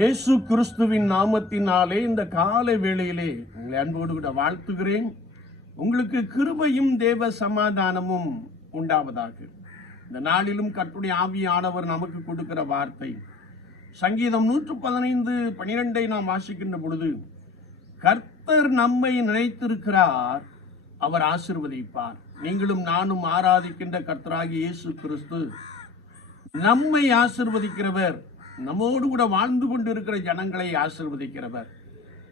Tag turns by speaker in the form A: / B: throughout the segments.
A: இயேசு கிறிஸ்துவின் நாமத்தினாலே இந்த காலை வேளையிலே உங்களை அன்போடு கூட வாழ்த்துகிறேன். உங்களுக்கு கிருபையும் தேவ சமாதானமும் உண்டாவதாக. இந்த நாளிலும் கட்டுடைய ஆவியானவர் நமக்கு கொடுக்கிற வார்த்தை. சங்கீதம் நூற்று பதினைந்து பனிரெண்டை நாம் வாசிக்கின்ற பொழுது கர்த்தர் நம்மை நினைத்திருக்கிறார் அவர் ஆசிர்வதிப்பார். நீங்களும் நானும் ஆராதிக்கின்ற கர்த்தராகி இயேசு கிறிஸ்து நம்மை ஆசிர்வதிக்கிறவர். நம்மோடு கூட வாழ்ந்து கொண்டிருக்கிற ஜனங்களை ஆசிர்வதிக்கிறவர்.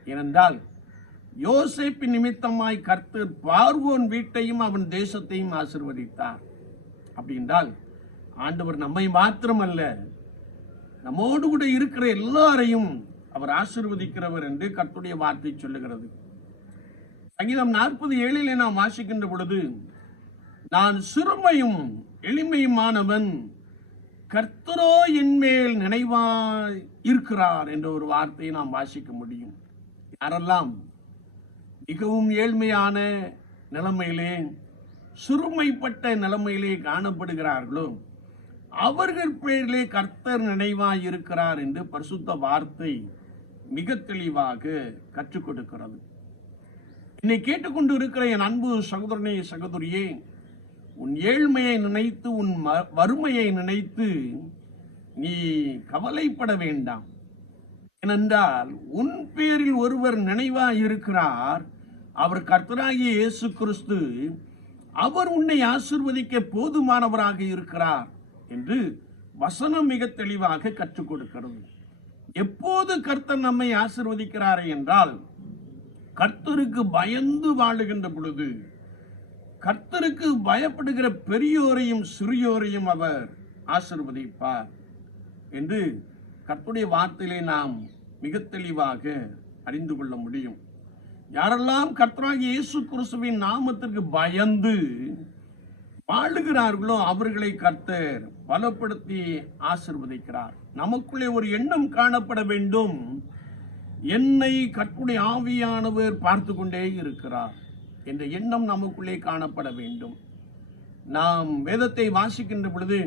A: ஏனென்றால் யோசிப்பு நிமித்தமாய் கர்த்து பார்வோன் வீட்டையும் அவன் தேசத்தையும் ஆசிர்வதித்தார். அப்படி என்றால் ஆண்டவர் நம்மை மாத்திரமல்ல நம்மோடு கூட இருக்கிற எல்லாரையும் அவர் ஆசிர்வதிக்கிறவர் என்று கர்த்துடைய வார்த்தை சொல்லுகிறது. சங்கீதம் நாற்பது ஏழிலே நாம் வாசிக்கின்ற பொழுது நான் சிறுமையும் எளிமையுமானவன் கர்த்தரோ என்மேல் நினைவாய் இருக்கிறார் என்ற ஒரு வார்த்தையை நாம் வாசிக்க முடியும். யாரெல்லாம் மிகவும் ஏழ்மையான நிலைமையிலே சுறுமைப்பட்ட நிலைமையிலே காணப்படுகிறார்களோ அவர்கள் பேரிலே கர்த்தர் நினைவாய் இருக்கிறார் என்று பரிசுத்த வார்த்தை மிக தெளிவாக கற்றுக் கொடுக்கிறது. என்னை கேட்டுக்கொண்டு இருக்கிற என் அன்பு சகோதரனே சகோதரியே உன் ஏழ்மையை நினைத்து உன் ம- வறுமையை நினைத்து நீ கவலைப்பட வேண்டாம். ஏனென்றால் உன் பேரில் ஒருவர் நினைவாய் இருக்கிறார் அவர் கர்த்தராகிய இயேசு கிறிஸ்து அவர் உன்னை ஆசிர்வதிக்க போதுமானவராக இருக்கிறார் என்று வசனம் மிக தெளிவாக கற்றுக் கொடுக்கிறது. எப்போது கர்த்தர் நம்மை ஆசிர்வதிக்கிறார் என்றால் கர்த்தருக்கு பயந்து வாழுகின்ற பொழுது கர்த்தருக்கு பயப்படுகிற பெரியோரையும் சிறியோரையும் அவர் ஆசிர்வதிப்பார் என்று கர்த்துடைய வார்த்தையிலே நாம் மிக தெளிவாக அறிந்து கொள்ள முடியும். யாரெல்லாம் கர்த்தராக இயேசு கிறிஸ்துவின் நாமத்திற்கு பயந்து வாழுகிறார்களோ அவர்களை கர்த்தர் பலப்படுத்தி ஆசிர்வதிக்கிறார். நமக்குள்ளே ஒரு எண்ணம் காணப்பட வேண்டும். என்னை கற்புடைய ஆவியானவர் பார்த்து கொண்டே இருக்கிறார். என்ற எண்ணம் நமக்குள்ளே காணப்பட வேண்டும். நாம் வேதத்தை வாசிக்கின்ற பொழுது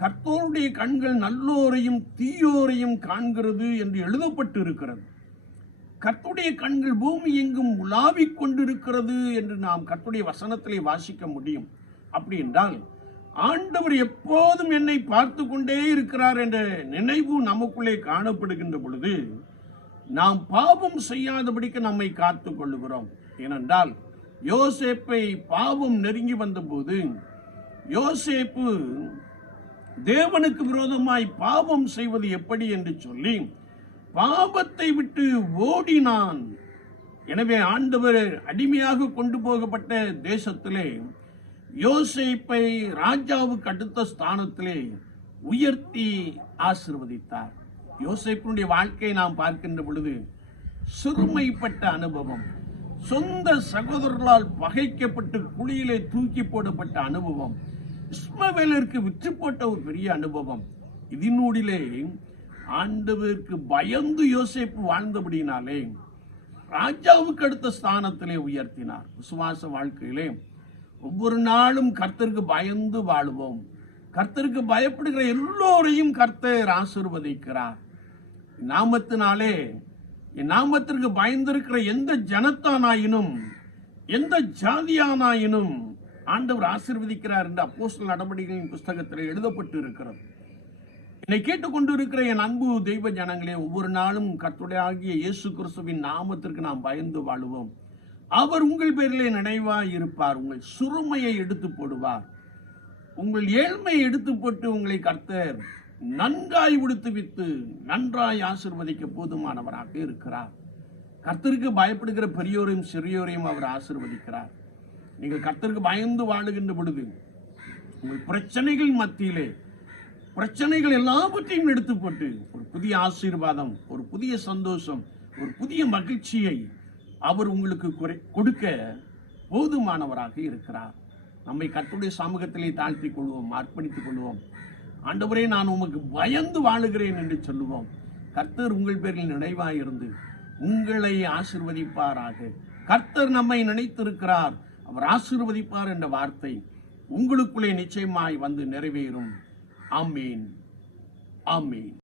A: கர்த்தோருடைய கண்கள் நல்லோரையும் தீயோரையும் காண்கிறது என்று எழுதப்பட்டு இருக்கிறது கர்த்துடைய கண்கள் பூமி எங்கும் உலாவிக் கொண்டிருக்கிறது என்று நாம் கர்த்துடைய வசனத்திலே வாசிக்க முடியும். அப்படி என்றால் ஆண்டவர் எப்போதும் என்னை பார்த்து கொண்டே இருக்கிறார் என்ற நினைவு நமக்குள்ளே காணப்படுகின்ற பொழுது நாம் பாவம் செய்யாதபடிக்கு நம்மை காத்துக் கொள்ளுகிறோம். ஏனென்றால் யோசேப்பை பாவம் நெருங்கி வந்தபோது யோசேப்பு தேவனுக்கு விரோதமாய் பாவம் செய்வது எப்படி என்று சொல்லி பாவத்தை விட்டு ஓடினான். எனவே ஆண்டவர் அடிமையாக கொண்டு போகப்பட்ட தேசத்திலே யோசேப்பை ராஜாவுக்கு அடுத்த ஸ்தானத்திலே உயர்த்தி ஆசிர்வதித்தார். யோசேப்பினுடைய வாழ்க்கையை நாம் பார்க்கின்ற பொழுது சிறுமைப்பட்ட அனுபவம். சொந்த சகோதரர்களால் பகைக்கப்பட்டு குழியிலே தூக்கி போடப்பட்ட அனுபவம் இஸ்மவேலருக்கு விற்று போட்ட ஒரு பெரிய அனுபவம். இதனூடிலே ஆண்டவருக்கு பயந்து யோசிப்பு வாழ்ந்தபடினாலே ராஜாவுக்கு அடுத்த ஸ்தானத்திலே உயர்த்தினார். விசுவாச வாழ்க்கையிலே ஒவ்வொரு நாளும் கர்த்தருக்கு பயந்து வாழுவோம். கர்த்தருக்கு பயப்படுகிற எல்லோரையும் கர்த்தர் ஆசிர்வதிக்கிறார். நாமத்தினாலே என் நாமத்திற்கு பயந்திருக்கிற எந்த ஜனத்தானாயினும் எந்த ஜாதியானாயினும் ஆண்டவர் ஆசிர்வதிக்கிறார் என்று அப்போஸ்டல் நடவடிக்கைகளின் புஸ்தகத்தில் எழுதப்பட்டு இருக்கிறது என்னை கேட்டுக்கொண்டு இருக்கிற என் அன்பு தெய்வ ஜனங்களே ஒவ்வொரு நாளும் கத்துடைய ஆகிய இயேசு கிறிஸ்துவின் நாமத்திற்கு நாம் பயந்து வாழுவோம். அவர் உங்கள் பேரிலே நினைவாய் இருப்பார் உங்கள் சுருமையை எடுத்து போடுவார். உங்கள் ஏழ்மையை எடுத்து போட்டு உங்களை கர்த்தர் நன்காய் விடுத்துவித்து நன்றாய் ஆசிர்வதிக்க போதுமானவராக இருக்கிறார். கர்த்தருக்கு பயப்படுகிற பெரியோரையும் சிறியோரையும் அவர் ஆசிர்வதிக்கிறார். நீங்கள் கர்த்தருக்கு பயந்து வாழுகின்ற பொழுது உங்கள் பிரச்சனைகள் மத்தியிலே பிரச்சனைகள் எல்லாவற்றையும் எடுத்து போட்டு ஒரு புதிய ஆசீர்வாதம் ஒரு புதிய சந்தோஷம் ஒரு புதிய மகிழ்ச்சியை அவர் உங்களுக்கு குறை கொடுக்க போதுமானவராக இருக்கிறார். நம்மை கர்த்தருடைய சமூகத்திலே தாழ்த்திக் கொள்வோம் அர்ப்பணித்துக் கொள்வோம். ஆண்டவரே நான் உமக்கு பயந்து வாழுகிறேன் என்று சொல்லுவோம். கர்த்தர் உங்கள் பேரில் நினைவாயிருந்து உங்களை ஆசிர்வதிப்பாராக. கர்த்தர் நம்மை நினைத்திருக்கிறார். அவர் ஆசீர்வதிப்பார் என்ற வார்த்தை உங்களுக்குள்ளே நிச்சயமாய் வந்து நிறைவேறும். ஆமீன். ஆமீன்.